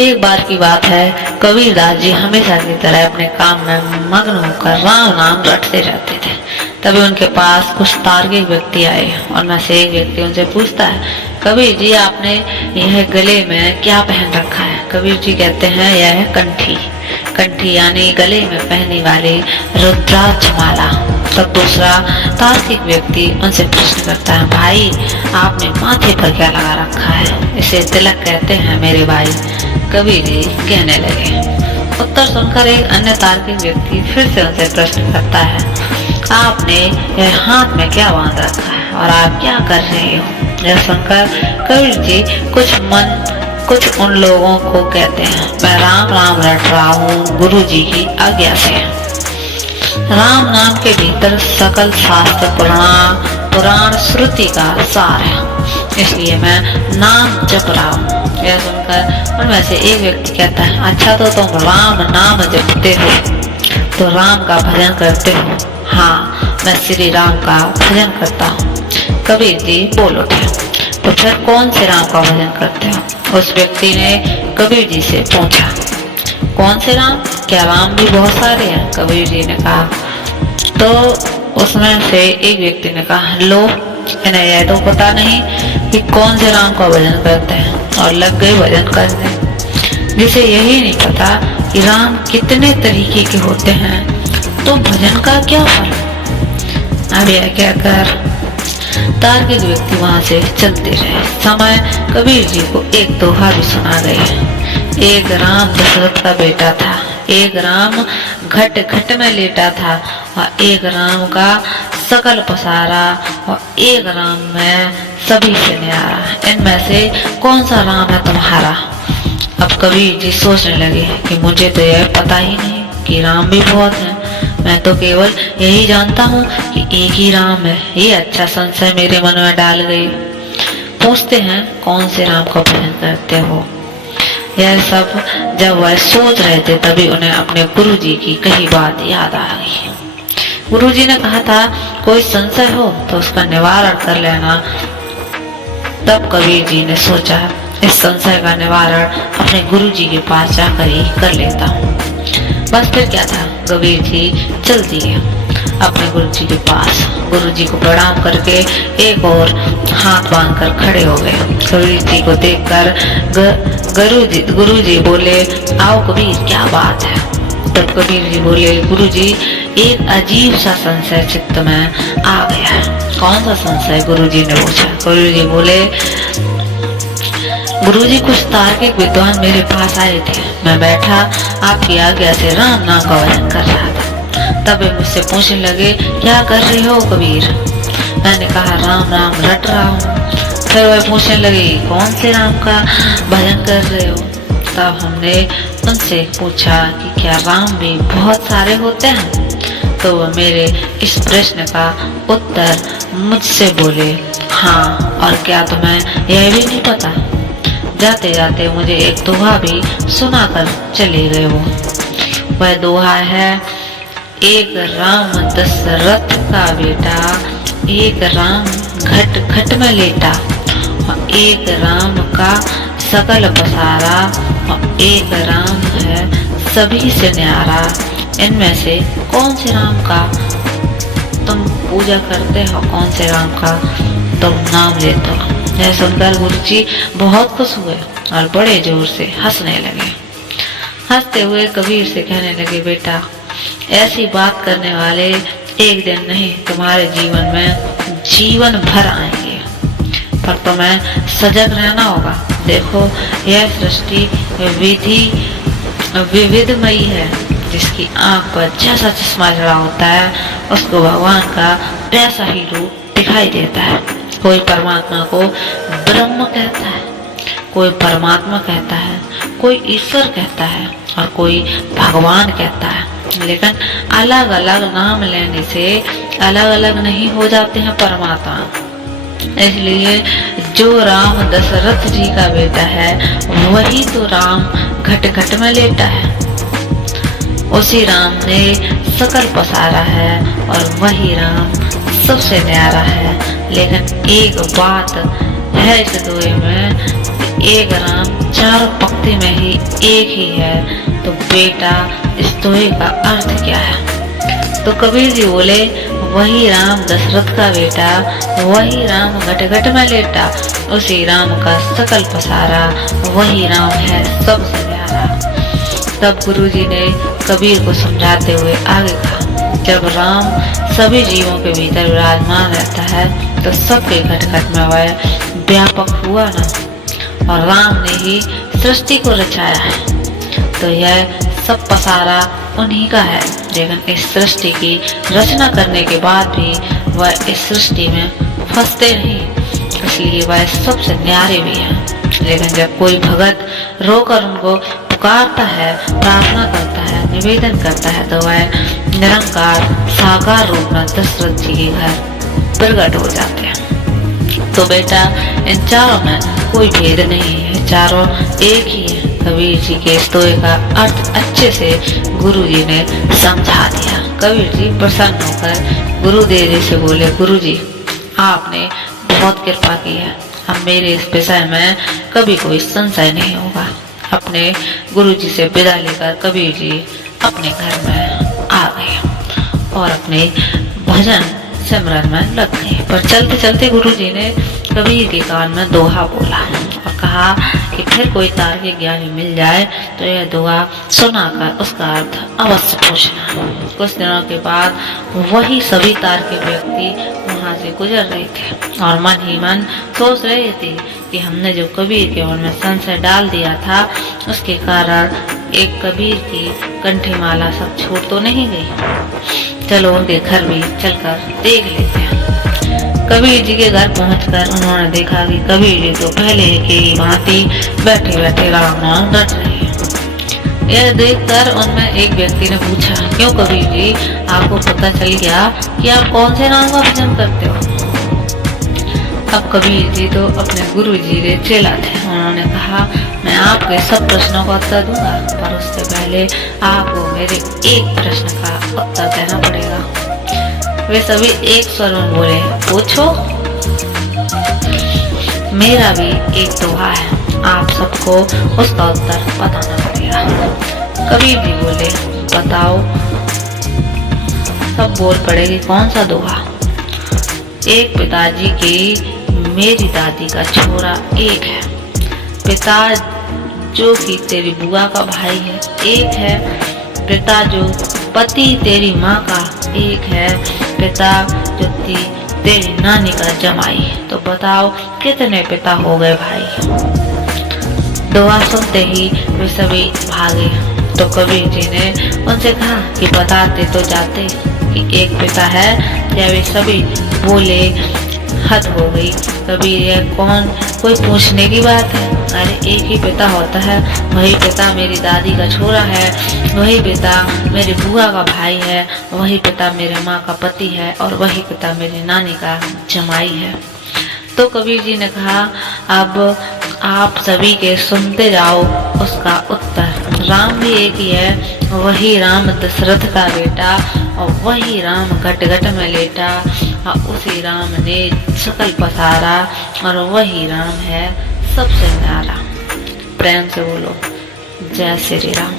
एक बार की बात है, कबीरदास जी हमेशा की तरह अपने काम में मग्न होकर राम नाम रटते रहते थे। तभी उनके पास कुछ तार्किक व्यक्ति आए और में से एक व्यक्ति उनसे पूछता है, कबीर जी आपने यह गले में क्या पहन रखा है? कबीर जी कहते हैं यह है कंठी। कंठी यानी गले में पहनने वाली रुद्राक्ष माला। तब दूसरा तार्किक व्यक्ति उनसे प्रश्न करता है, भाई आपने माथे पर क्या लगा रखा है? इसे तिलक कहते हैं मेरे भाई। कबीर जी कहने लगे। उत्तर सुनकर एक अन्य तार्किक व्यक्ति फिर से उनसे प्रश्न करता है, आपने यह हाथ में क्या बांध रखा है और आप क्या कर रहे हो? यह सुनकर कबीर जी कुछ उन लोगों को कहते हैं, मैं राम राम रट रहा हूँ गुरु जी की आज्ञा से। राम नाम के भीतर सकल शास्त्र पुराण श्रुति का सार है, इसलिए मैं नाम जप रहा हूँ। यह सुनकर उनमें से एक व्यक्ति कहता है, अच्छा तो तुम राम नाम जपते हो तो राम का भजन करते हो? हाँ, मैं श्री राम का भजन करता हूँ। कबीर जी बोल उठे, तो फिर कौन से राम का भजन करते हो? उस व्यक्ति ने कबीर जी से पूछा, कौन से राम? क्या राम भी बहुत सारे हैं? कबीर जी ने कहा। तो उसमें से एक व्यक्ति ने कहा, लो इन्हें यह तो पता नहीं कि कौन से राम का भजन करते हैं और लग गए भजन करने, जिसे यही नहीं पता कि राम कितने तरीके के होते हैं, तो भजन का क्या फल? अब यह कहकर तार्किक व्यक्ति वहां से चलते रहे। समय कबीर जी को एक दोहा भी सुना गई। एक राम दशरथ का बेटा था, एक राम घट घट में लेटा था और एक राम का सकल पसारा और एक राम में सभी से न्यारा। इनमें से कौन सा राम है तुम्हारा? अब कबीर जी सोचने लगे कि मुझे तो यह पता ही नहीं कि राम भी बहुत हैं, मैं तो केवल यही जानता हूँ कि एक ही राम है। ये अच्छा संशय मेरे मन में डाल गई। पूछते हैं कौन से राम का भजन करते हो? यह सब जब वह सोच रहे थे तभी उन्हें अपने गुरु जी की कही बात याद आ गई। गुरु जी ने कहा था, कोई संशय हो तो उसका निवारण कर लेना। तब कबीर जी ने सोचा, इस संशय का निवारण अपने गुरु जी के पास जाकर ही कर लेता हूँ। बस फिर क्या था, कबीर जी चल दिए अपने गुरु जी के पास। गुरु जी को प्रणाम करके एक और हाथ बांधकर खड़े हो गए। कबीर जी को देखकर गुरु जी बोले, आओ कबीर क्या बात है? तब कबीर जी बोले, गुरु जी एक अजीब सा संशय चित्त में आ गया है। कौन सा संशय? गुरु जी ने पूछा। कबीर जी बोले, गुरु जी कुछ तार्किक विद्वान मेरे पास आए थे, मैं बैठा आपकी आज्ञा से राम नाम का भजन कर रहा था। तब वे मुझसे पूछने लगे, क्या कर रहे हो कबीर? मैंने कहा, राम राम रट रहा हूँ। फिर वह पूछने लगे, कौन से राम का भजन कर रहे हो? तब हमने उनसे पूछा कि क्या राम भी बहुत सारे होते हैं? तो वह मेरे इस प्रश्न का उत्तर मुझसे बोले, हाँ, और क्या तुम्हें यह भी नहीं पता? जाते जाते मुझे एक दोहा भी सुनाकर चले गए। वह दोहा है, एक राम दशरथ का बेटा, एक राम घट घट में लेटा, और एक राम का सकल पसारा, और एक राम है सभी से न्यारा। इनमें से कौन से राम का तुम पूजा करते हो, कौन से राम का तुम नाम लेते हो? यह सुनकर गुरु जी बहुत खुश हुए और बड़े जोर से हंसने लगे। हंसते हुए कबीर से कहने लगे, बेटा ऐसी बात करने वाले एक दिन नहीं तुम्हारे जीवन में जीवन भर आएंगे, पर तुम्हें सजग रहना होगा। देखो यह सृष्टि विविधमयी है, जिसकी आंख पर जैसा चश्मा चढ़ा होता है उसको भगवान का वैसा ही रूप दिखाई देता है। कोई परमात्मा को ब्रह्म कहता है, कोई परमात्मा कहता है, कोई ईश्वर कहता है और कोई भगवान कहता है, लेकिन अलग अलग नाम लेने से अलग अलग नहीं हो जाते हैं परमात्मा। इसलिए जो राम दशरथ जी का बेटा है वही तो राम घट घट में लेटा है। उसी राम ने सकल पसारा है और वही राम सबसे न्यारा है। लेकिन एक बात है इस दोहे में, एक राम चारों पंक्ति में ही एक ही है, तो बेटा इस दोहे का अर्थ क्या है? तो कबीर जी बोले, वही राम दशरथ का बेटा, वही राम घट घट में लेटा, उसी राम का सकल पसारा, वही राम है सबसे प्यारा। तब गुरुजी ने कबीर को समझाते हुए आगे कहा, जब राम सभी जीवों के भीतर विराजमान रहता है तो सबके घट घट में वह व्यापक हुआ ना, और राम ने ही सृष्टि को रचाया है, तो यह सब पसारा उन्हीं का है। लेकिन इस सृष्टि की रचना करने के बाद भी वह इस सृष्टि में फंसते नहीं, इसलिए वह सबसे न्यारे भी हैं। लेकिन जब कोई भगत रोकर उनको पुकारता है, प्रार्थना करता है, निवेदन करता है, तो वह निरंकार साकार रूप में दशरथ जी के घर प्रकट हो जाते हैं। तो बेटा इन चारों में कोई भेद नहीं है, चारों एक ही है। कबीर जी के इस दोहे का अर्थ अच्छे से गुरु जी ने समझा दिया। कबीर जी प्रसन्न होकर गुरुदेव जी से बोले, गुरु जी आपने बहुत कृपा की है, अब मेरे इस विषय में कभी कोई संशय नहीं होगा। अपने गुरु जी से विदा लेकर कबीर जी अपने घर में आ गए और अपने भजन सिमरन में लग गए। पर चलते चलते गुरु जी ने कबीर के कान में दोहा बोला और कहा कि फिर कोई तार्किक ज्ञानी मिल जाए तो यह दोहा सुनाकर उसका अर्थ अवश्य पूछना। कुछ दिनों के बाद वही सभी तार्किक व्यक्ति वहां से गुजर रहे थे और मन ही मन सोच रहे थे कि हमने जो कबीर के मन में संशय डाल दिया था, उसके कारण एक कबीर की कंठी माला सब छूट तो नहीं गई। चलो उनके घर भी चलकर देख लेते हैं। कबीर जी के घर पहुंचकर उन्होंने देखा कि कबीर जी तो पहले के ही भांति बैठे बैठे राम नाम रट रहे हैं। यह देखकर उनमें एक व्यक्ति ने पूछा, क्यों कबीर जी, आपको पता चल गया कि आप कौन से नाम का भजन करते हो? अब कबीर जी तो अपने गुरु जी के चेला थे। उन्होंने कहा, मैं आपके सब प्रश्नों का उत्तर दूंगा, पर उससे पहले आपको मेरे एक प्रश्न का उत्तर देना पड़ेगा। वे सभी एक स्वर में बोले, पूछो। मेरा भी एक दोहा है, आप सबको उसका उत्तर बताना पड़ेगा। कबीर जी बोले, बताओ। सब बोल पड़े कि कौन सा दोहा? एक पिताजी की मेरी दादी का छोरा एक है, पिता जो कि तेरी बुआ का भाई है एक है, पिता जो पति तेरी माँ का एक है, पिता जो तेरी नानी का जमाई है। तो बताओ कितने पिता हो गए भाई? दोहा सुनते ही वे सभी भागे। तो कबीर जी ने उनसे कहा कि बताते तो जाते कि एक पिता है। क्या वे सभी बोले, हद हो गई कबीर, यह कौन कोई पूछने की बात है? अरे एक ही पिता होता है, वही पिता मेरी दादी का छोरा है, वही पिता मेरी बुआ का भाई है, वही पिता मेरे माँ का पति है और वही पिता मेरी नानी का जमाई है। तो कबीर जी ने कहा, अब आप सभी के सुनते जाओ उसका उत्तर। राम भी एक ही है, वही राम दशरथ का बेटा और वही राम घट घट में लेटा, और उसी राम ने सकल पसारा और वही राम है सबसे न्यारा। प्रेम से बोलो, जय श्री राम।